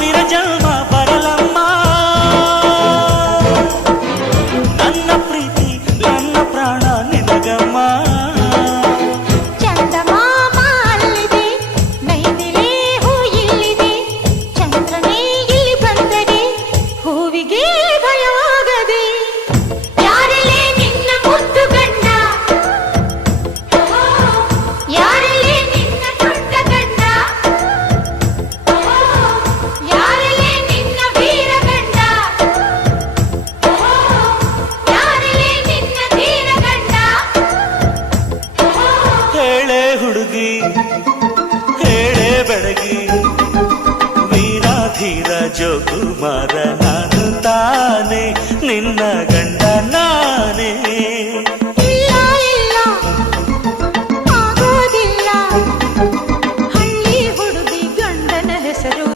ಸಾವಿರ ಜನ್ಮ ಬರಲಮ್ಮ ನನ್ನ ಪ್ರೀತಿ ನನ್ನ ಪ್ರಾಣ ನಿನಗಮ್ಮ ಚಂದಮಾಮ ಅಲ್ಲಿದೆ ನೈದಿಲೆ ಹೂ ಇಲ್ಲಿದೆ ಚಂದ್ರನೇ ಇಲ್ಲಿ ಬಂದರೆ ಹೂವಿಗೆ ಭಯವಾಗದೆ ಯಾರಲ್ಲೇ ನಿನ್ನ ಮುದ್ದು ಗಂಡ ಯಾರಲ್ಲೇ ನಿನ್ನ ದೊಡ್ಡ ಗಂಡ ಯಾರಲ್ಲೇ ನಿನ್ನ ವೀರ ಗಂಡ ಯಾರಲ್ಲೇ ನಿನ್ನ ಧೀರ ಗಂಡ ಹೇಳೆ ಹುಡುಗಿ ಹೇಳೆ ಬೆಡಗಿ ವೀರಾಧೀರ ಜೋಕುಮಾರ ನಾನು ತಾನೆ ನಿನ್ನ ಗಂಡ